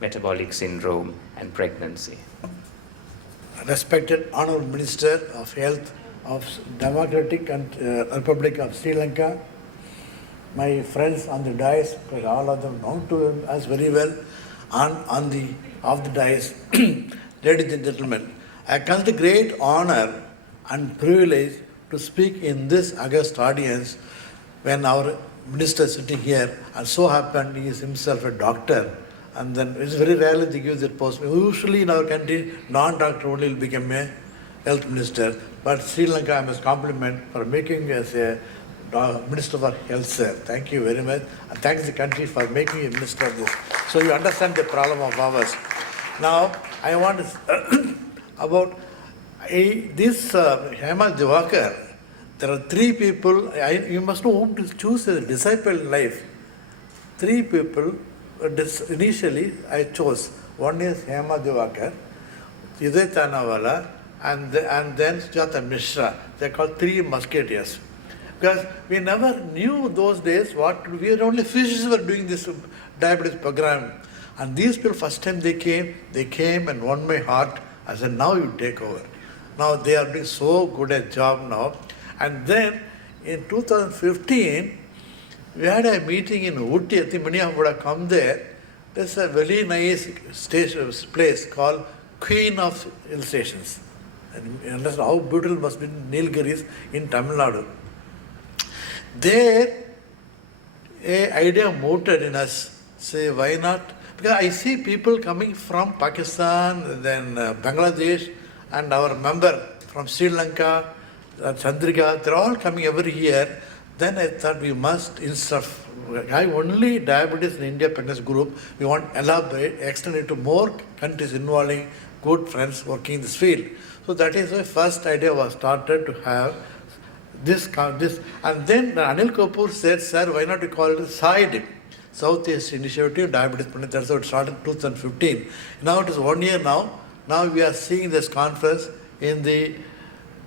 metabolic syndrome, and pregnancy. Respected Honorable Minister of Health of Democratic Republic of Sri Lanka, my friends on the dais, because all of them known to us very well, on the off the dais, ladies and gentlemen, I consider great honor and privilege to speak in this august audience when our minister is sitting here, and so happened he is himself a doctor, and then it's very rarely they give that post. Usually in our country, non-doctor only will become a health minister, but Sri Lanka I must compliment for making me as a Minister for Health, sir. Thank you very much. And thanks the country for making me a minister of this. So you understand the problem of ours. Now, I want to about this Hema Diwakar. There are three people. You must know whom to choose as a disciple in life. Three people. Initially, I chose. One is Hema Diwakar, Uday Tanawala, and then Sujata Mishra. They are called three musketeers. Because we never knew those days what we were only physicists were doing this diabetes program. And these people, first time they came and won my heart. I said, now you take over. Now they are doing so good a job now. And then in 2015, we had a meeting in Ooty. I think many of you would have come there. There's a very nice place called Queen of Hill Stations. And you understand how beautiful must be Nilgiris in Tamil Nadu. There, an idea motored in us, say, why not? Because I see people coming from Pakistan, then Bangladesh, and our member from Sri Lanka, Chandrika, they're all coming every year. Then I thought we must, instead of having only diabetes in India pregnancy group, we want to elaborate, extend it to more countries involving good friends working in this field. So that is why first idea was started to have this, and then Anil Kapoor said, sir, why not you call it SIDE, Southeast Initiative Diabetes Prevention. That's how it started in 2015. Now it is 1 year now. Now we are seeing this conference in the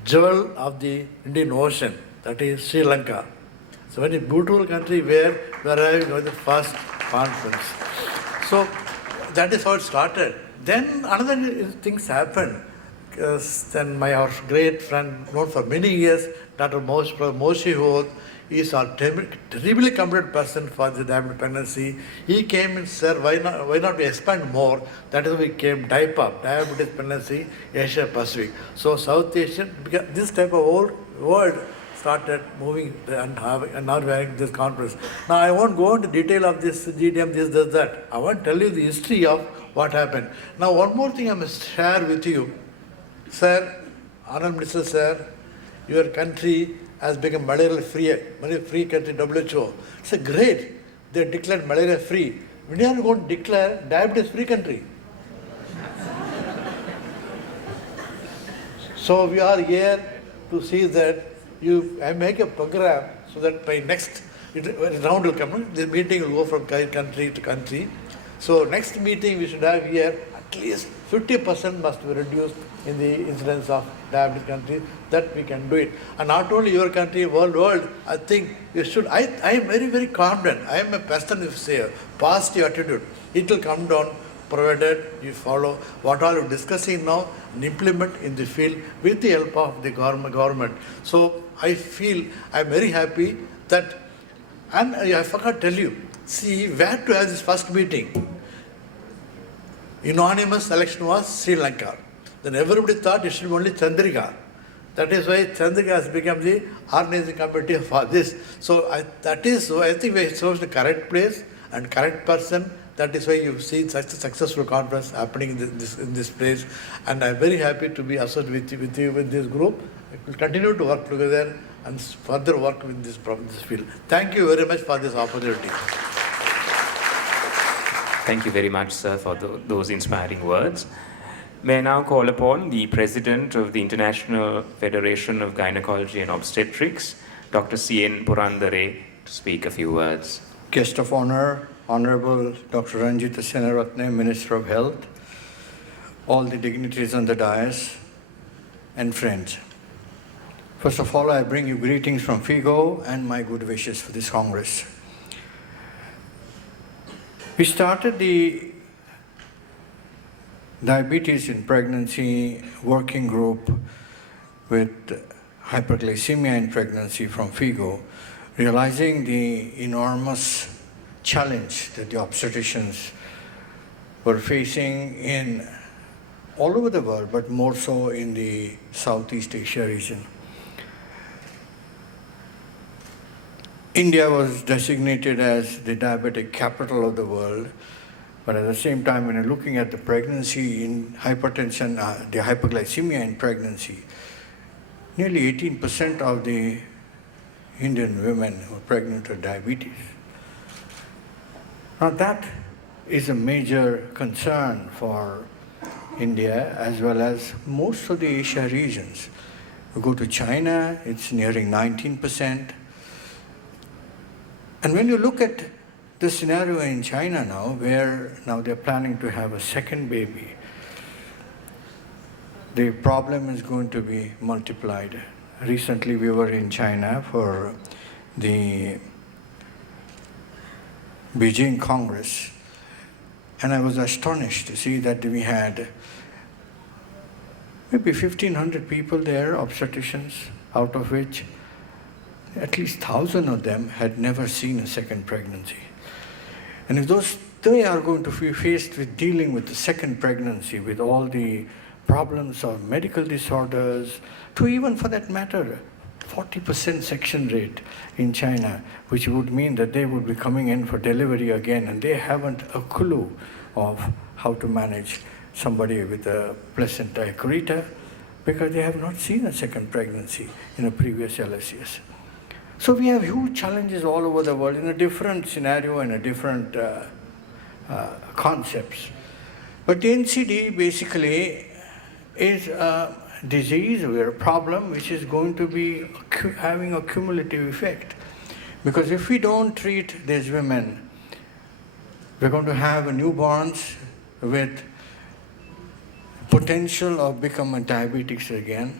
jewel of the Indian Ocean, that is Sri Lanka. So very beautiful country where we are having the first conference. So that is how it started. Then another things happened. Then our great friend, known for many years, Dr. Moshe Hoth, he is a terribly competent person for the diabetes pregnancy. He came and said, why not we expand more? That is why we came DIPA, Diabetes Pregnancy Asia Pacific. So South Asian, because this type of whole world started moving and now we are having this conference. Now I won't go into detail of this GDM, this, that. I want to tell you the history of what happened. Now one more thing I must share with you. Sir, Honorable Minister, sir, your country has become malaria-free country, WHO. It's a great. They declared malaria-free. When are you going to declare diabetes-free country? So we are here to see that I make a program so that by next round will come. The meeting will go from country to country. So next meeting we should have here at least 50% must be reduced in the incidence of diabetes countries, that we can do it. And not only your country, world, I think you should, I am very, very confident. I am a person who say a positive attitude. It will come down provided you follow what all you are discussing now and implement in the field with the help of the government. So I feel, I am very happy that, and I forgot to tell you, see, where to have this first meeting? Unanimous selection was Sri Lanka. Then everybody thought it should be only Chandrika. That is why Chandrika has become the organizing committee for this. So I think we have chosen the correct place and correct person. That is why you've seen such a successful conference happening in this place. And I'm very happy to be associated with you with this group. We will continue to work together and further work with this field. Thank you very much for this opportunity. Thank you very much, sir, for those inspiring words. May I now call upon the President of the International Federation of Gynecology and Obstetrics, Dr. C.N. Purandare, to speak a few words. Guest of honor, Honorable Dr. Ranjita Senaratne, Minister of Health, all the dignitaries on the dais, and friends. First of all, I bring you greetings from FIGO and my good wishes for this Congress. We started the diabetes in pregnancy working group with hyperglycemia in pregnancy from FIGO, realizing the enormous challenge that the obstetricians were facing in all over the world, but more so in the Southeast Asia region. India was designated as the diabetic capital of the world, but at the same time, when you're looking at the pregnancy in hypertension, the hyperglycemia in pregnancy, nearly 18% of the Indian women who are pregnant with diabetes. Now that is a major concern for India as well as most of the Asia regions. You go to China, it's nearing 19%. And when you look at the scenario in China now, where now they're planning to have a second baby, the problem is going to be multiplied. Recently we were in China for the Beijing Congress, and I was astonished to see that we had maybe 1,500 people there, obstetricians, out of which at least 1,000 of them had never seen a second pregnancy. And if they are going to be faced with dealing with the second pregnancy, with all the problems of medical disorders, to even for that matter, 40% section rate in China, which would mean that they would be coming in for delivery again, and they haven't a clue of how to manage somebody with a placenta acarita because they have not seen a second pregnancy in a previous LSCS. So we have huge challenges all over the world in a different scenario and a different concepts. But the NCD basically is a disease or a problem which is going to be having a cumulative effect. Because if we don't treat these women, we're going to have newborns with potential of becoming diabetics again.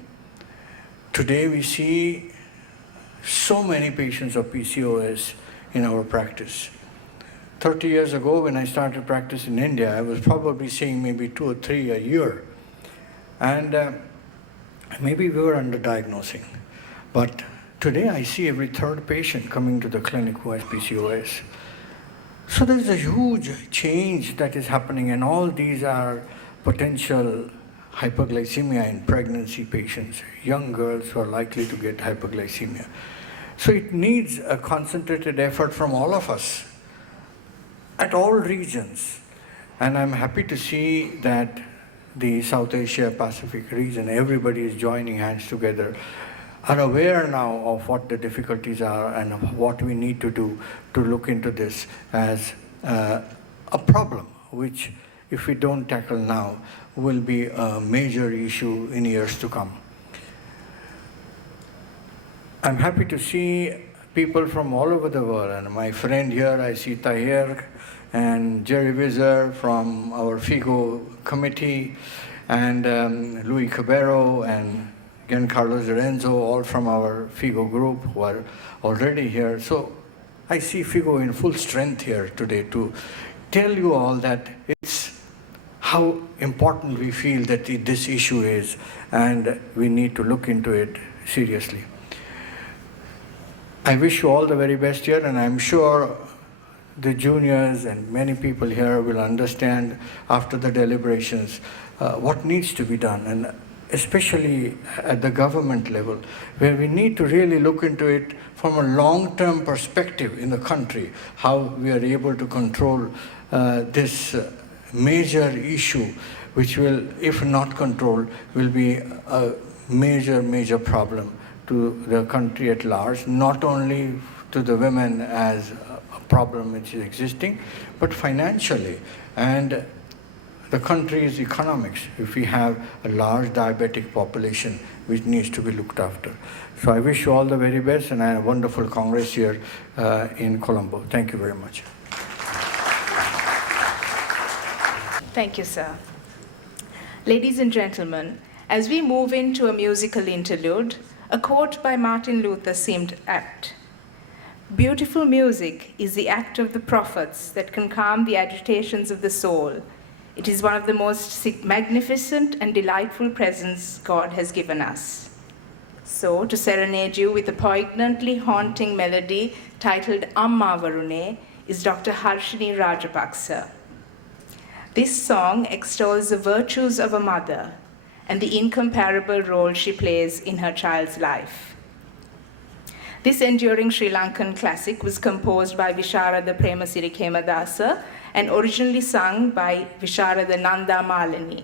Today we see so many patients of PCOS in our practice. 30 years ago when I started practice in India, I was probably seeing maybe 2 or 3 a year. And maybe we were underdiagnosing. But today I see every third patient coming to the clinic who has PCOS. So there's a huge change that is happening, and all these are potential hyperglycemia in pregnancy patients, young girls who are likely to get hyperglycemia. So it needs a concentrated effort from all of us at all regions. And I'm happy to see that the South Asia Pacific region, everybody is joining hands together, are aware now of what the difficulties are and what we need to do to look into this as a problem, which if we don't tackle now, will be a major issue in years to come. I'm happy to see people from all over the world, and my friend here, I see Tahir and Jerry Wizard from our FIGO committee, and Louis Cabero and Giancarlo Lorenzo, all from our FIGO group who are already here. So I see FIGO in full strength here today to tell you all that it's how important we feel that this issue is, and we need to look into it seriously. I wish you all the very best here, and I'm sure the juniors and many people here will understand after the deliberations what needs to be done, and especially at the government level, where we need to really look into it from a long-term perspective in the country, how we are able to control this major issue, which will, if not controlled, will be a major problem to the country at large, not only to the women as a problem which is existing, but financially, and the country's economics, if we have a large diabetic population which needs to be looked after. So I wish you all the very best, and I have a wonderful Congress here in Colombo. Thank you very much. Thank you, sir. Ladies and gentlemen, as we move into a musical interlude, a quote by Martin Luther seemed apt. "Beautiful music is the act of the prophets that can calm the agitations of the soul. It is one of the most magnificent and delightful presents God has given us. So, to serenade you with a poignantly haunting melody titled Amma Varune is Dr. Harshini Rajapaksa. This song extols the virtues of a mother and the incomparable role she plays in her child's life. This enduring Sri Lankan classic was composed by Visharada Premasiri Kemadasa and originally sung by Visharada Nanda Malini.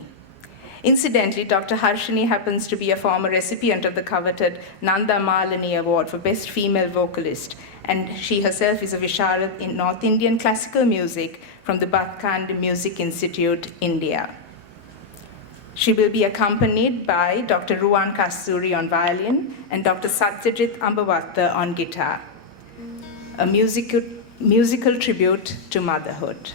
Incidentally, Dr. Harshini happens to be a former recipient of the coveted Nanda Malini Award for Best Female Vocalist, and she herself is a Visharad in North Indian classical music from the Bhatkand Music Institute, India. She will be accompanied by Dr. Ruwan Kasturi on violin and Dr. Satyajit Ambavatta on guitar, a musical tribute to motherhood.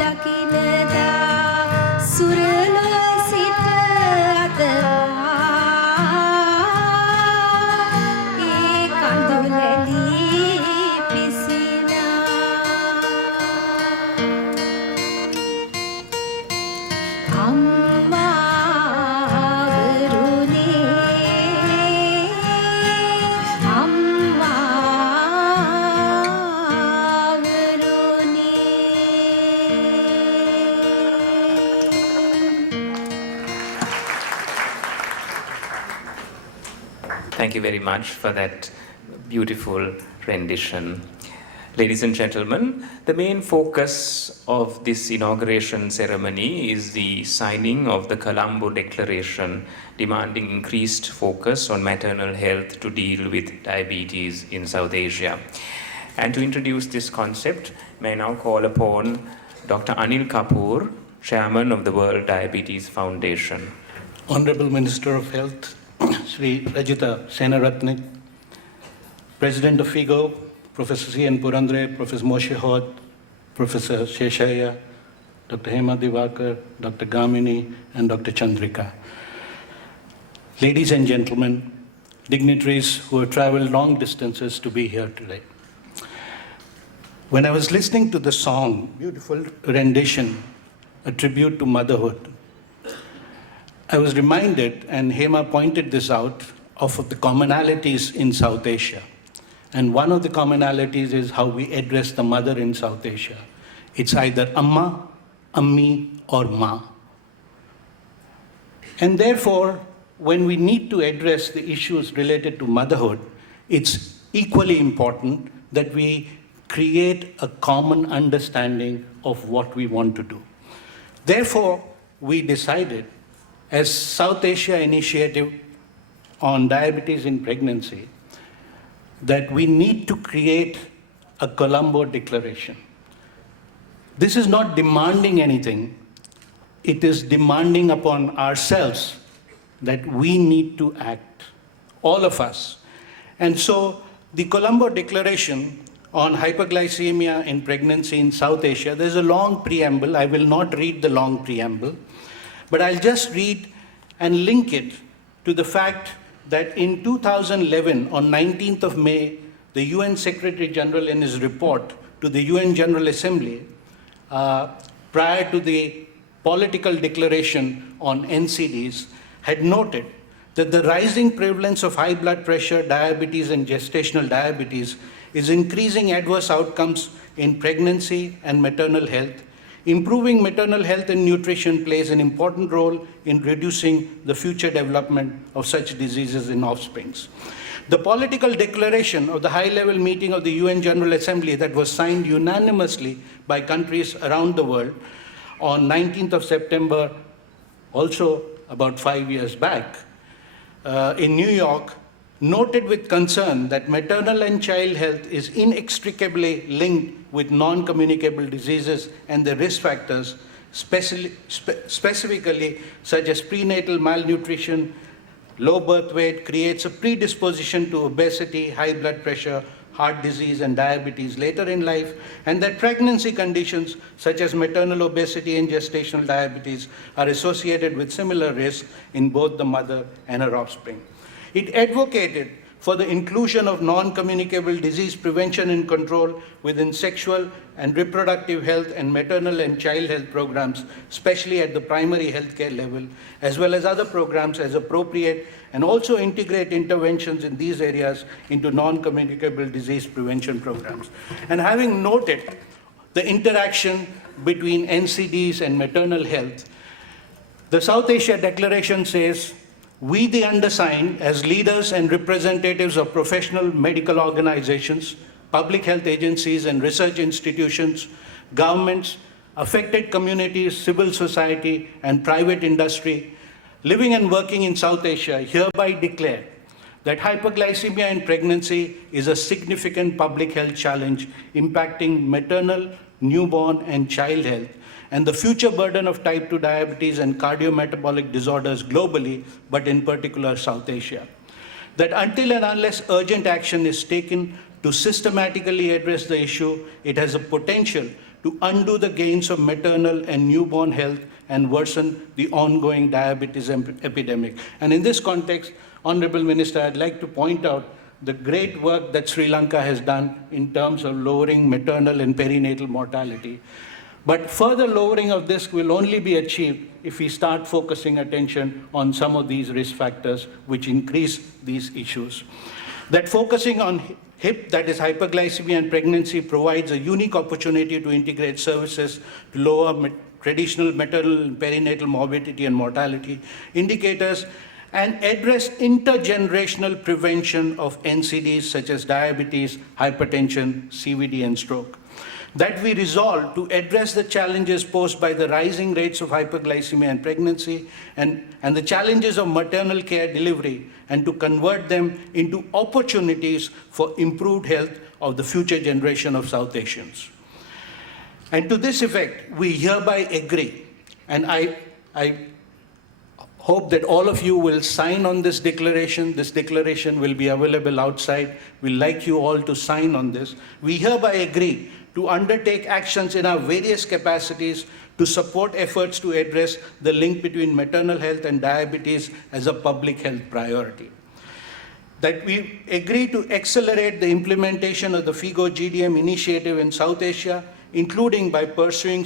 දකිනදා සුරලෝ සිට අතවා ඒ කඳුලැලි පිසිනා Thank you very much for that beautiful rendition. Ladies and gentlemen, the main focus of this inauguration ceremony is the signing of the Colombo Declaration, demanding increased focus on maternal health to deal with diabetes in South Asia. And to introduce this concept, may I now call upon Dr. Anil Kapoor, Chairman of the World Diabetes Foundation. Honorable Minister of Health, Sri Rajitha Senaratne, President of FIGO, Professor C.N. Purandare, Professor Moshe Hod, Professor Sheshaya, Dr. Hema Divakar, Dr. Gamini, and Dr. Chandrika. Ladies and gentlemen, dignitaries who have traveled long distances to be here today. When I was listening to the song, beautiful rendition, a tribute to motherhood, I was reminded, and Hema pointed this out, of the commonalities in South Asia. And one of the commonalities is how we address the mother in South Asia. It's either Amma, Ammi, or Ma. And therefore, when we need to address the issues related to motherhood, it's equally important that we create a common understanding of what we want to do. Therefore, we decided, as South Asia Initiative on Diabetes in Pregnancy, that we need to create a Colombo Declaration. This is not demanding anything. It is demanding upon ourselves that we need to act, all of us. And so the Colombo Declaration on hyperglycemia in pregnancy in South Asia, there's a long preamble. I will not read the long preamble, but I'll just read and link it to the fact that in 2011, on 19th of May, the UN Secretary General in his report to the UN General Assembly, prior to the political declaration on NCDs, had noted that the rising prevalence of high blood pressure, diabetes, and gestational diabetes is increasing adverse outcomes in pregnancy and maternal health. Improving maternal health and nutrition plays an important role in reducing the future development of such diseases in offsprings. The political declaration of the high-level meeting of the UN General Assembly that was signed unanimously by countries around the world on 19th of September, also about 5 years back, in New York, noted with concern that maternal and child health is inextricably linked with non-communicable diseases and the risk factors, specifically such as prenatal malnutrition, low birth weight, creates a predisposition to obesity, high blood pressure, heart disease, and diabetes later in life, and that pregnancy conditions such as maternal obesity and gestational diabetes are associated with similar risks in both the mother and her offspring. It advocated for the inclusion of non-communicable disease prevention and control within sexual and reproductive health and maternal and child health programs, especially at the primary healthcare level, as well as other programs as appropriate, and also integrate interventions in these areas into non-communicable disease prevention programs. And having noted the interaction between NCDs and maternal health, the South Asia Declaration says, we, the undersigned, as leaders and representatives of professional medical organizations, public health agencies and research institutions, governments, affected communities, civil society, and private industry, living and working in South Asia, hereby declare that hyperglycemia in pregnancy is a significant public health challenge impacting maternal, newborn, and child health, and the future burden of type 2 diabetes and cardiometabolic disorders globally, but in particular South Asia. That until and unless urgent action is taken to systematically address the issue, it has a potential to undo the gains of maternal and newborn health and worsen the ongoing diabetes epidemic. And in this context, Honorable Minister, I'd like to point out the great work that Sri Lanka has done in terms of lowering maternal and perinatal mortality. But further lowering of this will only be achieved if we start focusing attention on some of these risk factors which increase these issues. That focusing on HIP, that is hyperglycemia and pregnancy, provides a unique opportunity to integrate services to lower traditional maternal and perinatal morbidity and mortality indicators and address intergenerational prevention of NCDs such as diabetes, hypertension, CVD, and stroke. That we resolve to address the challenges posed by the rising rates of hyperglycemia and pregnancy and the challenges of maternal care delivery, and to convert them into opportunities for improved health of the future generation of South Asians. And to this effect, we hereby agree, and I hope that all of you will sign on this declaration. This declaration will be available outside. We'd like you all to sign on this. We hereby agree to undertake actions in our various capacities to support efforts to address the link between maternal health and diabetes as a public health priority. That we agree to accelerate the implementation of the FIGO GDM initiative in South Asia, including by pursuing